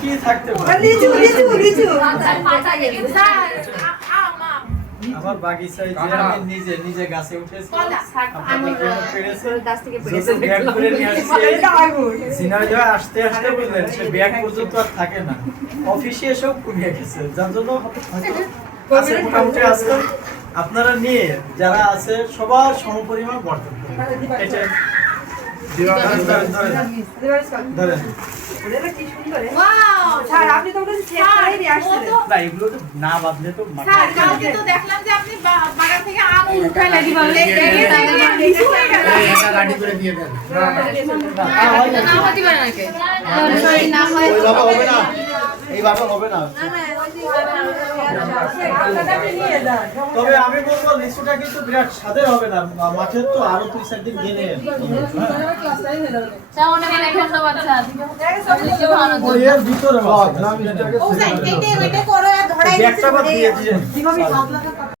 কি থাকতে পারে আমার বাগিচায় যে আমি নিজে নিজে গাছে উঠেছি আসতে আসতে বুঝলেন সে ব্যাগ পর্যন্ত আর থাকে না, অফিসে এসব কমিয়ে গেছে, যার জন্য মোটামুটি আজকে আপনারা নিয়ে যারা আছে সবার সমপরিমাণ বর্তন এটাই ধরেন। আপনি তো এগুলো তো না বাদলে তো দেখলাম যে আপনি বাগান থেকে আম উঠায় লাগি বলে এটা গাড়ি করে দিয়ে দেন। না হতে পারে নাকি না হয় হবে না, এইভাবে হবে না। তবে আমি বলবো লিচুটা কিন্তু বিরাট স্বাদের হবে না, মাঠের তো আরো 2-4 দিন গেলে ভিতরে